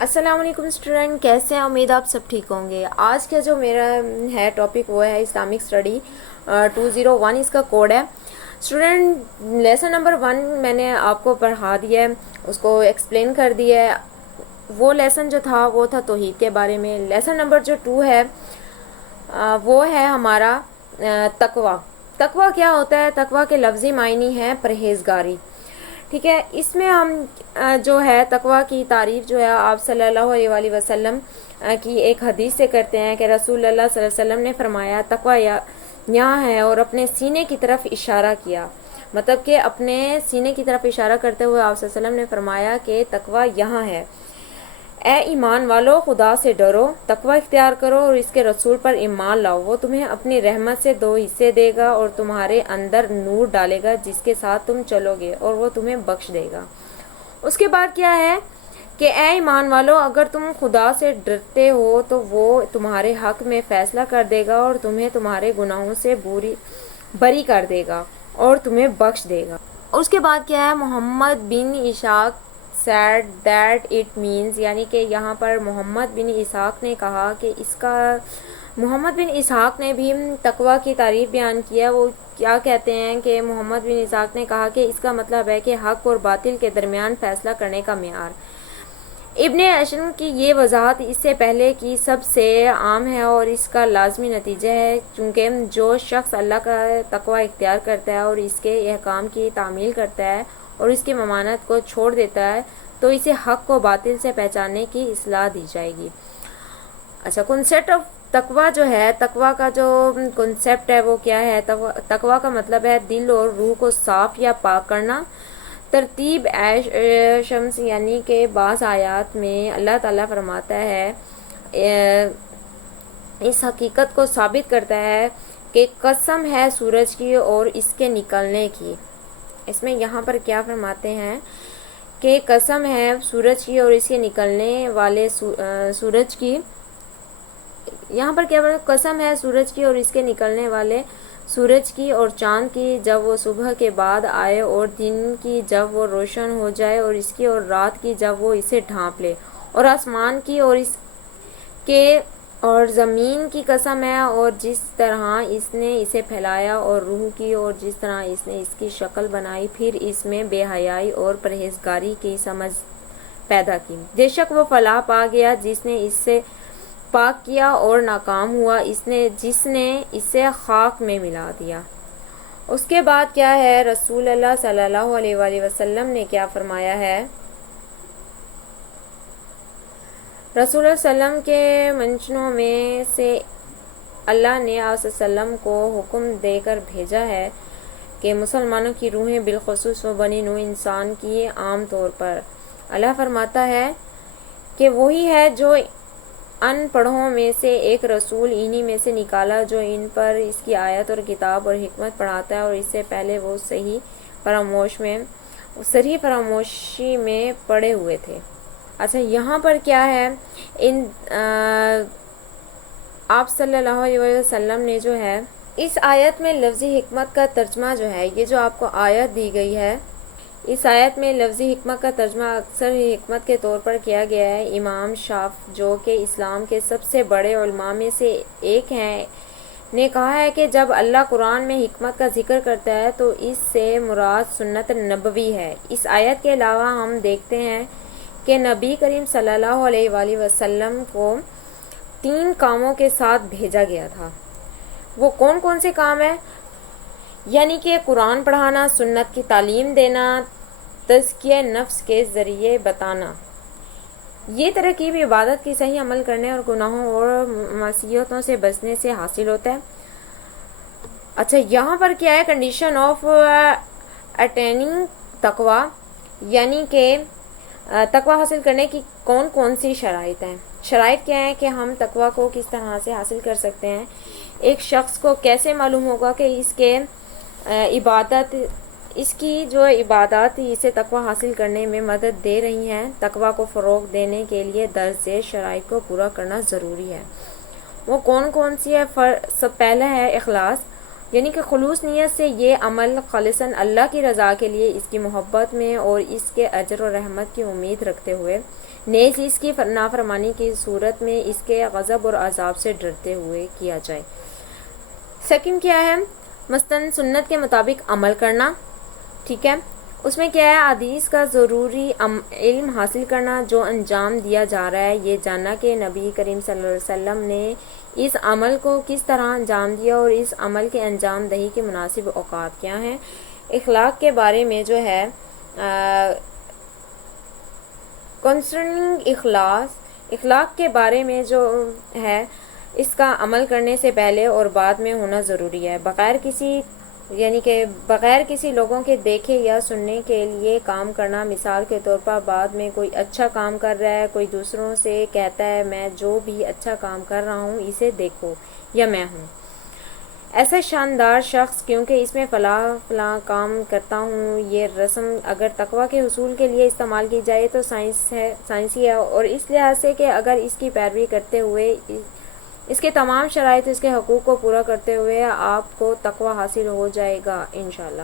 السلام علیکم اسٹوڈنٹ، کیسے ہیں؟ امید آپ سب ٹھیک ہوں گے۔ آج کا جو میرا ہے ٹاپک وہ ہے اسلامک اسٹڈی 201، اس کا کوڈ ہے۔ اسٹوڈنٹ، لیسن نمبر 1 میں نے آپ کو پڑھا دیا ہے، اس کو ایکسپلین کر دیا ہے۔ وہ لیسن جو تھا وہ تھا توحید کے بارے میں۔ لیسن نمبر جو 2 ہے وہ ہے ہمارا تقوی۔ تقوی کیا ہوتا ہے؟ تقوی کے لفظی معنی ہے پرہیزگاری، ٹھیک ہے۔ اس میں ہم جو ہے تقوی کی تعریف جو ہے آپ صلی اللہ علیہ وآلہ وسلم کی ایک حدیث سے کرتے ہیں کہ رسول اللہ صلی اللہ علیہ وسلم نے فرمایا تقوی یہاں ہے، اور اپنے سینے کی طرف اشارہ کیا، مطلب کہ اپنے سینے کی طرف اشارہ کرتے ہوئے آپ صلی اللہ علیہ وسلم نے فرمایا کہ تقوی یہاں ہے۔ اے ایمان والو، خدا سے ڈرو، تقوی اختیار کرو اور اس کے رسول پر ایمان لاؤ۔ وہ تمہیں اپنی رحمت سے 2 حصے دے گا اور تمہارے اندر نور ڈالے گا جس کے ساتھ تم چلو گے، اور وہ تمہیں بخش دے گا۔ اس کے بعد کیا ہے کہ اے ایمان والو، اگر تم خدا سے ڈرتے ہو تو وہ تمہارے حق میں فیصلہ کر دے گا اور تمہیں تمہارے گناہوں سے بری کر دے گا اور تمہیں بخش دے گا۔ اس کے بعد کیا ہے؟ محمد بن اسحاق said that it means، یعنی کہ یہاں پر محمد بن اسحاق نے کہا کہ محمد بن اسحاق نے بھی تقوی کی تعریف بیان کیا۔ وہ کیا کہتے ہیں کہ محمد بن اسحاق نے کہا کہ اس کا مطلب ہے کہ حق اور باطل کے درمیان فیصلہ کرنے کا معیار۔ ابن اشن کی یہ وضاحت اس سے پہلے کی سب سے عام ہے اور اس کا لازمی نتیجہ ہے، چونکہ جو شخص اللہ کا تقوی اختیار کرتا ہے اور اس کے احکام کی تعمیل کرتا ہے اور اس کی ممانعت کو چھوڑ دیتا ہے تو اسے حق و باطل سے پہچاننے کی اصلاح دی جائے گی۔ اچھا، کنسیپٹ آف تقوی جو ہے، تقوی کا جو کنسیپٹ ہے وہ کیا ہے؟ تقوی کا مطلب ہے دل اور روح کو صاف یا پاک کرنا۔ ترتیب شمس، یعنی کہ بعض آیات میں اللہ تعالیٰ فرماتا ہے اس حقیقت کو ثابت کرتا ہے کہ قسم ہے سورج کی اور اس کے نکلنے کی۔ اس میں یہاں پر کیا فرماتے ہیں کہ قسم ہے سورج کی اور اس کے نکلنے والے سورج کی۔ یہاں پر کیا فرماتے ہیں؟ قسم ہے سورج کی اور اس کے نکلنے والے سورج کی اور چاند کی جب وہ صبح کے بعد آئے، اور دن کی جب وہ روشن ہو جائے، اور اس کی اور رات کی جب وہ اسے ڈھانپ لے، اور آسمان کی اور اس کے اور زمین کی قسم ہے، اور جس طرح اس نے اسے پھیلایا، اور روح کی اور جس طرح اس نے اس کی شکل بنائی، پھر اس میں بے حیائی اور پرہیزگاری کی سمجھ پیدا کی۔ بے شک وہ فلاح پا گیا جس نے اس سے پاک کیا، اور ناکام ہوا جس نے اسے خاک میں ملا دیا۔ اس کے بعد کیا ہے؟ رسول اللہ صلی اللہ علیہ وآلہ وسلم نے کیا فرمایا ہے؟ رسول اللہ صلی اللہ علیہ وسلم کے منشنوں میں سے اللہ نے آپ صلی اللہ علیہ وسلم کو حکم دے کر بھیجا ہے کہ مسلمانوں کی روحیں بالخصوص و بنی نوع انسان کی عام طور پر، اللہ فرماتا ہے کہ وہی ہے جو ان پڑھوں میں سے ایک رسول انہی میں سے نکالا جو ان پر اس کی آیت اور کتاب اور حکمت پڑھاتا ہے، اور اس سے پہلے وہ صحیح فراموشی میں پڑے ہوئے تھے۔ اچھا، یہاں پر کیا ہے؟ آپ صلی اللہ علیہ وسلم نے جو ہے اس آیت میں لفظی حکمت کا ترجمہ جو ہے، یہ جو آپ کو آیت دی گئی ہے، اس آیت میں لفظی حکمت کا ترجمہ اکثر حکمت کے طور پر کیا گیا ہے۔ امام شاف جو کہ اسلام کے سب سے بڑے علماء میں سے ایک ہیں، نے کہا ہے کہ جب اللہ قرآن میں حکمت کا ذکر کرتا ہے تو اس سے مراد سنت نبوی ہے۔ اس آیت کے علاوہ ہم دیکھتے ہیں کہ نبی کریم صلی اللہ علیہ وآلہ وسلم کو 3 کاموں کے ساتھ بھیجا گیا تھا۔ وہ کون کون سے کام ہیں؟ یعنی کہ قرآن پڑھانا، سنت کی تعلیم دینا، تزکیہ نفس کے ذریعے بتانا۔ یہ ترکیب عبادت کی صحیح عمل کرنے اور گناہوں اور معصیتوں سے بچنے سے حاصل ہوتا ہے۔ اچھا، یہاں پر کیا ہے؟ کنڈیشن آف اٹیننگ تقوی، یعنی کہ تقوی حاصل کرنے کی کون کون سی شرائط ہیں؟ شرائط کیا ہیں کہ ہم تقوی کو کس طرح سے حاصل کر سکتے ہیں؟ ایک شخص کو کیسے معلوم ہوگا کہ اس کی جو عبادات اسے تقوی حاصل کرنے میں مدد دے رہی ہیں؟ تقوی کو فروغ دینے کے لیے درج ذیل شرائط کو پورا کرنا ضروری ہے۔ وہ کون کون سی ہے؟ سب پہلا ہے اخلاص۔ یعنی کہ خلوص نیت سے یہ عمل خالصاً اللہ کی رضا کے لیے، اس کی محبت میں اور اس کے اجر و رحمت کی امید رکھتے ہوئے، نیز اس کی نافرمانی کی صورت میں اس کے غضب اور عذاب سے ڈرتے ہوئے کیا جائے۔ سیکنڈ کیا ہے؟ مثلاً سنت کے مطابق عمل کرنا، ٹھیک ہے، اس میں کیا ہے؟ حدیث کا ضروری علم حاصل کرنا، جو انجام دیا جا رہا ہے یہ جاننا کہ نبی کریم صلی اللہ علیہ وسلم نے اس عمل کو کس طرح انجام دیا اور اس عمل کے انجام دہی کے مناسب اوقات کیا ہیں۔ اخلاق کے بارے میں جو ہے کنسرننگ اخلاق کے بارے میں جو ہے اس کا عمل کرنے سے پہلے اور بعد میں ہونا ضروری ہے، بغیر کسی لوگوں کے دیکھے یا سننے کے لیے کام کرنا۔ مثال کے طور پر بعد میں کوئی اچھا کام کر رہا ہے، کوئی دوسروں سے کہتا ہے میں جو بھی اچھا کام کر رہا ہوں اسے دیکھو یا میں ہوں ایسا شاندار شخص، کیونکہ اس میں فلاں کام کرتا ہوں۔ یہ رسم اگر تقویٰ کے حصول کے لیے استعمال کی جائے تو سائنسی ہے، اور اس لحاظ سے کہ اگر اس کی پیروی کرتے ہوئے اس کے تمام شرائط، اس کے حقوق کو پورا کرتے ہوئے آپ کو تقویٰ حاصل ہو جائے گا انشاءاللہ۔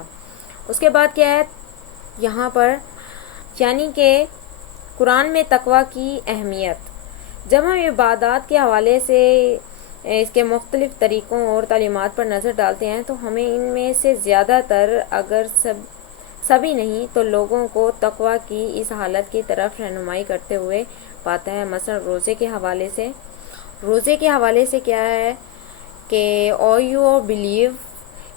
اس کے بعد کیا ہے یہاں پر؟ یعنی کہ قرآن میں تقویٰ کی اہمیت۔ جب ہم عبادات کے حوالے سے اس کے مختلف طریقوں اور تعلیمات پر نظر ڈالتے ہیں تو ہمیں ان میں سے زیادہ تر، اگر سبھی نہیں تو لوگوں کو تقویٰ کی اس حالت کی طرف رہنمائی کرتے ہوئے پاتا ہے۔ مثلا روزے کے حوالے سے کیا ہے کہ او یو بلیو،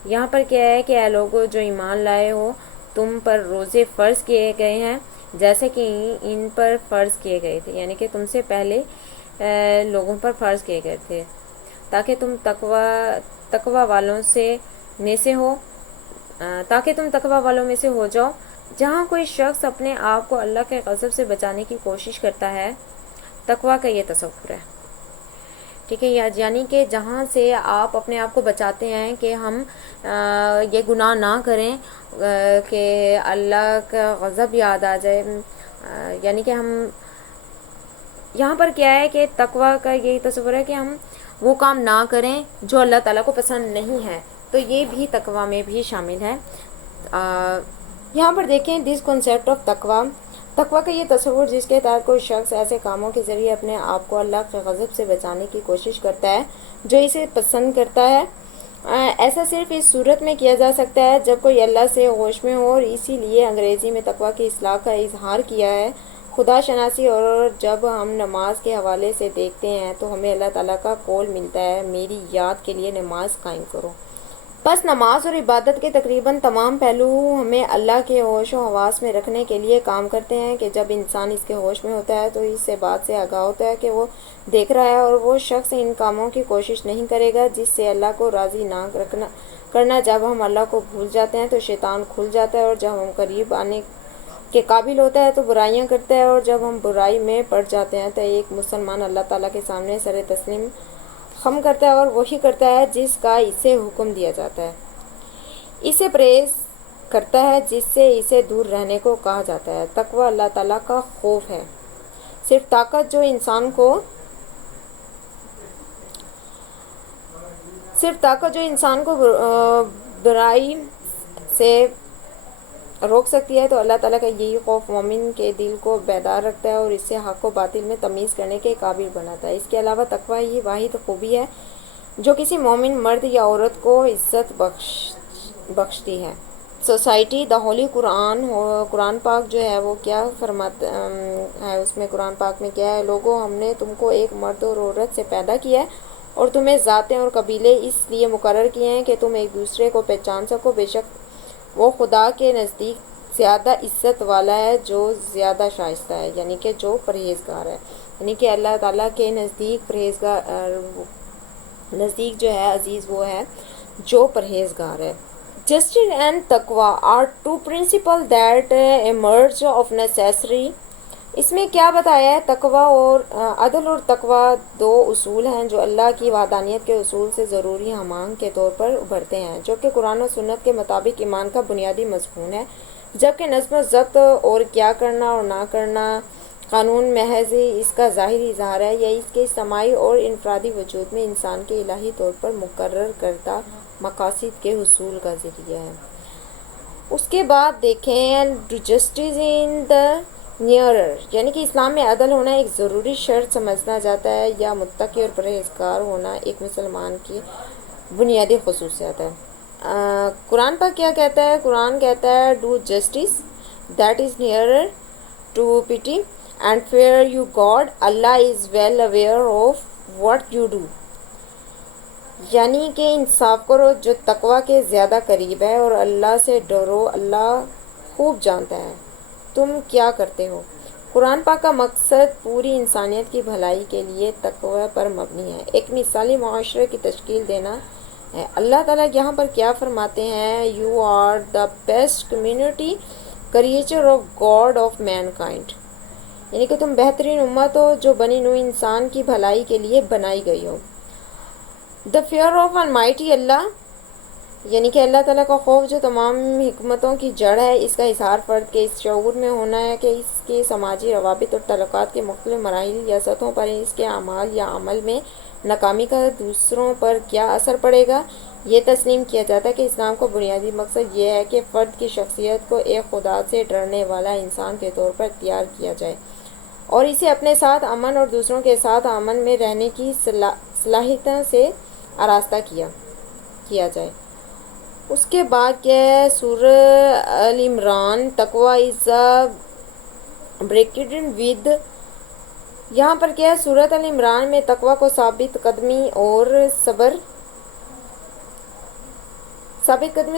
یہاں پر کیا ہے کہ اے لوگو جو ایمان لائے ہو، تم پر روزے فرض کیے گئے ہیں جیسے کہ ان پر فرض کیے گئے تھے، یعنی کہ تم سے پہلے لوگوں پر فرض کیے گئے تھے، تاکہ تم تقوی والوں میں سے ہو جاؤ۔ جہاں کوئی شخص اپنے آپ کو اللہ کے غضب سے بچانے کی کوشش کرتا ہے، تقوی کا یہ تصور ہے، ٹھیک ہے، یعنی کہ جہاں سے آپ اپنے آپ کو بچاتے ہیں کہ ہم یہ گناہ نہ کریں کہ اللہ کا غضب یاد آ جائے، یعنی کہ ہم یہاں پر کیا ہے کہ تقویٰ کا یہی تصور ہے کہ ہم وہ کام نہ کریں جو اللہ تعالیٰ کو پسند نہیں ہے، تو یہ بھی تقویٰ میں بھی شامل ہے۔ یہاں پر دیکھیں دس کنسیپٹ آف تقویٰ کا یہ تصور جس کے تحت کوئی شخص ایسے کاموں کے ذریعے اپنے آپ کو اللہ کے غضب سے بچانے کی کوشش کرتا ہے جو اسے پسند کرتا ہے۔ ایسا صرف اس صورت میں کیا جا سکتا ہے جب کوئی اللہ سے ہوش میں ہو، اور اسی لیے انگریزی میں تقویٰ کی اصطلاح کا اظہار کیا ہے خدا شناسی۔ اور جب ہم نماز کے حوالے سے دیکھتے ہیں تو ہمیں اللہ تعالیٰ کا قول ملتا ہے میری یاد کے لیے نماز قائم کرو۔ بس نماز اور عبادت کے تقریباً تمام پہلو ہمیں اللہ کے ہوش و حواس میں رکھنے کے لیے کام کرتے ہیں کہ جب انسان اس کے ہوش میں ہوتا ہے تو اس سے بات سے آگاہ ہوتا ہے کہ وہ دیکھ رہا ہے، اور وہ شخص ان کاموں کی کوشش نہیں کرے گا جس سے اللہ کو راضی نہ کرنا۔ جب ہم اللہ کو بھول جاتے ہیں تو شیطان کھل جاتا ہے، اور جب ہم قریب آنے کے قابل ہوتا ہے تو برائیاں کرتا ہے، اور جب ہم برائی میں پڑ جاتے ہیں تو ایک مسلمان اللہ تعالیٰ کے سامنے سر تسلیم خم کرتا ہے اور وہی کرتا ہے جس کا اسے حکم دیا جاتا ہے، اسے پرہیز کرتا ہے جس سے اسے دور رہنے کو کہا جاتا ہے۔ تقوی اللہ تعالیٰ کا خوف ہے۔ صرف طاقت جو انسان کو برائی سے روک سکتی ہے تو اللہ تعالیٰ کا یہی خوف مومن کے دل کو بیدار رکھتا ہے اور اس سے حق و باطل میں تمیز کرنے کے قابل بناتا ہے۔ اس کے علاوہ تقوی ہی واحد خوبی ہے جو کسی مومن مرد یا عورت کو عزت بخشتی ہے۔ سوسائٹی دا ہولی قرآن پاک جو ہے وہ کیا فرماتا ہے؟ اس میں قرآن پاک میں کیا ہے؟ لوگوں ہم نے تم کو ایک مرد اور عورت سے پیدا کیا ہے اور تمہیں ذاتیں اور قبیلے اس لیے مقرر کیے ہیں کہ تم ایک دوسرے کو پہچان سکو۔ بے شک وہ خدا کے نزدیک زیادہ عزت والا ہے جو زیادہ شائستہ ہے، یعنی کہ جو پرہیزگار ہے، یعنی کہ اللہ تعالیٰ کے نزدیک جو ہے عزیز وہ ہے جو پرہیزگار ہے۔ Justice and taqwa are two principles that emerge of necessity۔ اس میں کیا بتایا ہے؟ تقوی اور عدل اور تقوی دو اصول ہیں جو اللہ کی وحدانیت کے اصول سے ضروری ہمانگ کے طور پر ابھرتے ہیں، جو کہ قرآن و سنت کے مطابق ایمان کا بنیادی مضمون ہے، جبکہ نظم و ضبط اور کیا کرنا اور نہ کرنا قانون محض اس کا ظاہری اظہار ہے یا اس کے اجتماعی اور انفرادی وجود میں انسان کے الہی طور پر مقرر کردہ مقاصد کے حصول کا ذریعہ ہے۔ اس کے بعد دیکھیں جسٹس ان دا نیئرر، یعنی کہ اسلام میں عدل ہونا ایک ضروری شرط سمجھا جاتا ہے یا متقی اور پرہیزگار ہونا ایک مسلمان کی بنیادی خصوصیات ہے۔ قرآن پر کیا کہتا ہے؟ قرآن کہتا ہے do justice that is nearer to piety and fear you God, Allah is well aware of what you do, یعنی کہ انصاف کرو جو تقوی کے زیادہ قریب ہے، اور اللہ سے ڈرو، اللہ خوب جانتا ہے تم کیا کرتے ہو۔ قرآن پاک کا مقصد پوری انسانیت کی بھلائی کے لیے تقوی پر مبنی ہے، ایک مثالی معاشرے کی تشکیل دینا ہے۔ اللہ تعالیٰ یہاں پر کیا فرماتے ہیں؟ You are the best community creature of God of mankind, یعنی کہ تم بہترین امت ہو جو بنی نوع انسان کی بھلائی کے لیے بنائی گئی ہو۔ دا فیئر آف المائٹی اللہ، یعنی کہ اللہ تعالیٰ کا خوف جو تمام حکمتوں کی جڑ ہے، اس کا اظہار فرد کے اس شعور میں ہونا ہے کہ اس کے سماجی روابط اور تعلقات کے مختلف مراحل یا سطحوں پر اس کے اعمال یا عمل میں ناکامی کا دوسروں پر کیا اثر پڑے گا۔ یہ تسلیم کیا جاتا ہے کہ اسلام کا بنیادی مقصد یہ ہے کہ فرد کی شخصیت کو ایک خدا سے ڈرنے والا انسان کے طور پر تیار کیا جائے اور اسے اپنے ساتھ امن اور دوسروں کے ساتھ امن میں رہنے کی صلاحیتوں سے آراستہ کیا جائے۔ اس کے بعد کیا ہے؟ سورہ ال عمران، تقوی از بریکڈ ود، یہاں پر کیا ہے؟ سورۃ ال عمران میں تقوی کو ثابت قدمی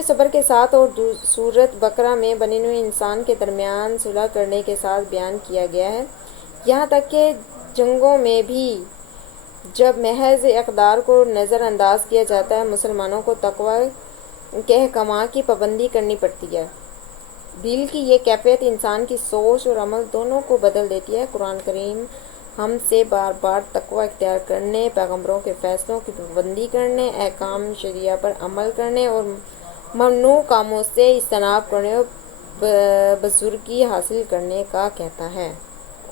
صبر کے ساتھ، اور سورۃ بقرہ میں بنی نوع انسان کے درمیان صلح کرنے کے ساتھ بیان کیا گیا ہے۔ یہاں تک کہ جنگوں میں بھی جب محض اقدار کو نظر انداز کیا جاتا ہے، مسلمانوں کو تقوی کے احکامات کی پابندی کرنی پڑتی ہے۔ دل کی یہ کیفیت انسان کی سوچ اور عمل دونوں کو بدل دیتی ہے۔ قرآن کریم ہم سے بار بار تقوی اختیار کرنے، پیغمبروں کے فیصلوں کی پابندی کرنے، احکام شریعہ پر عمل کرنے اور ممنوع کاموں سے اجتناب کرنے اور بزرگی حاصل کرنے کا کہتا ہے۔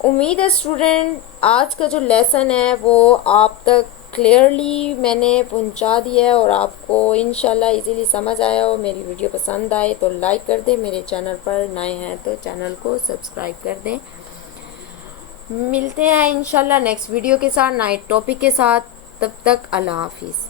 امید ہے اسٹوڈنٹ آج کا جو لیسن ہے وہ آپ تک کلیئرلی میں نے پہنچا دیا ہے اور آپ کو انشاءاللہ ایزیلی سمجھ آیا ہو۔ میری ویڈیو پسند آئے تو لائک کر دیں، میرے چینل پر نئے ہیں تو چینل کو سبسکرائب کر دیں۔ ملتے ہیں انشاءاللہ نیکسٹ ویڈیو کے ساتھ، نئے ٹاپک کے ساتھ، تب تک اللہ حافظ۔